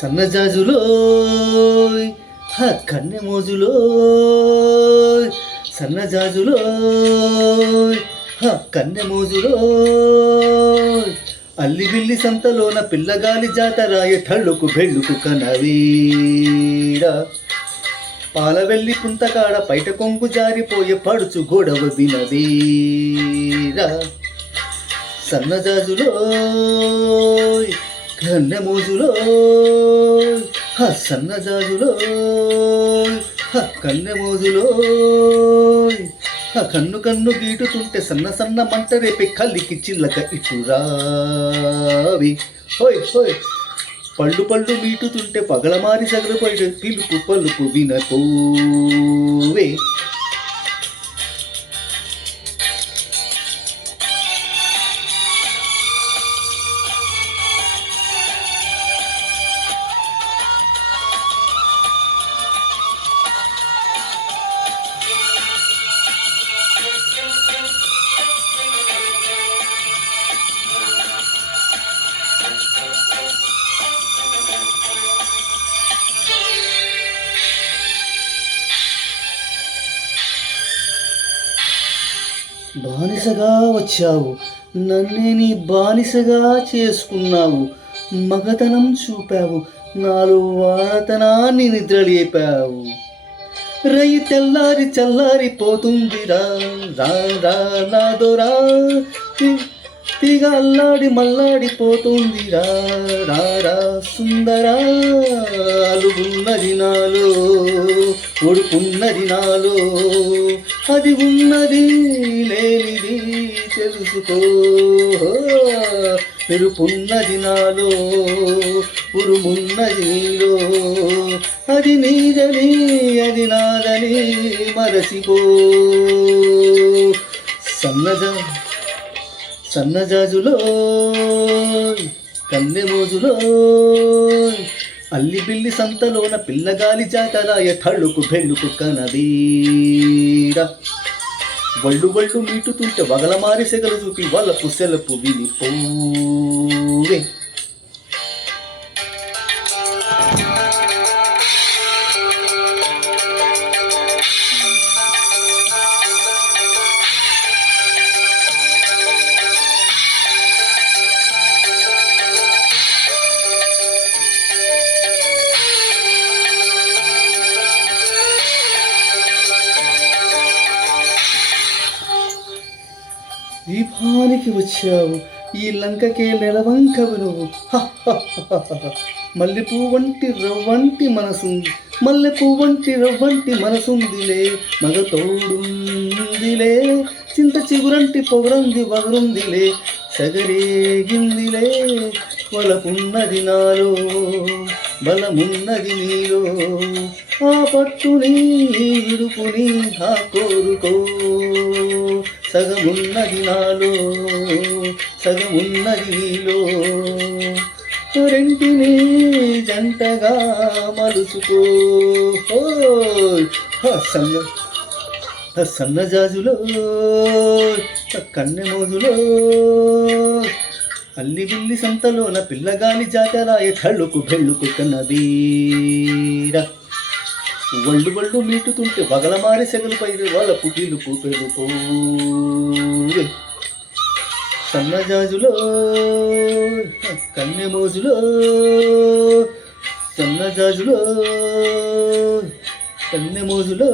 సన్నజాజులోయ్ కన్నె మోజులోయ్ సన్నజాజులోయ్ కన్నె మోజులోయ్ అల్లి బిల్లి సంతలోన పిల్లగాలి జాతరాయ ఠళ్ళుకు బెళ్ళుకు కనవీరా పాలవెల్లి పుంతకాడ పైట కొంగు జారిపోయే పడుచు గొడవ వినవీరా సన్నజాజులోయ్ కన్నె మోజులోయ్ సన్నజాజులోయ్ కన్నె మోజులోయ్ కన్ను కన్ను గీటుతుంటే సన్న సన్న మంట రేపే కల్లికి చిల్లక ఇటురావి హోయ్ హోయ్ పళ్ళు పళ్ళు మీటుతుంటే పగలమారి సగలపోయి పిలుపు పలుపు వినకోవే బానిసగా వచ్చావు, నన్నే నీ బానిసగా చేసుకున్నావు, మగతనం చూపావు, నాలో వాడతనాన్ని నిద్రలేపావు. రై తెల్లారి చల్లారిపోతుందిరా రా రా నాదోరా తీగ అల్లాడి మల్లాడిపోతుందిరా రా రా సుందరా అలుగున్నది నాలో ఒడుకున్నది నాలో అది ఉన్నది లేనిది తెలుసుకో మెరుపున్నది నాలో ఉరుమున్నది నీలో అది నీదని అది నాదని మరచిపో సన్నజాజులో కన్నె మోజులో అల్లి బిల్లి సంతలోన పిల్లగాలి జాతరాయ ఠళ్ళుకు బెళ్ళుకు కనవీరా వళ్ళు వళ్ళు మీటుతుంటే వగలమారి సెగలు చూపి వాళ్ళకు సెలపు వినిపోవే. దీపానికి వచ్చావు, ఈ లంకకే నెలవంకవు నువ్వు. మల్లెపూ వంటి రవ్వంటి మనసుంది, మల్లెపూ వంటి రవ్వంటి మనసుందిలే, మగ తోడుందిలే, చింత చిగురంటి పొగరంది వగరుందిలే, సగరేగిందిలే, వలపున్నది నాలో బలమున్నది నీలో, ఆ పట్టుని విడుపుని ఆ కోరుకో, సగమున్నది నాలో సగమున్నది నీలో, రెంటిని జంటగా మలుచుకో. సన్నజాజులో కన్నె మోజులో అల్లి బిల్లి సంతలోన పిల్లగాలి జాతరాయ ఠళ్ళుకు బెళ్ళుకు కనవీరా వళ్ళు వళ్ళు మీటుతుంటే వగలమారి సెగలు పైరు వాళ్ళ పుటీలు పూపెలు పోవే. సన్నజాజులో కన్నె మోజులో సన్నజాజులో కన్నె మోజులో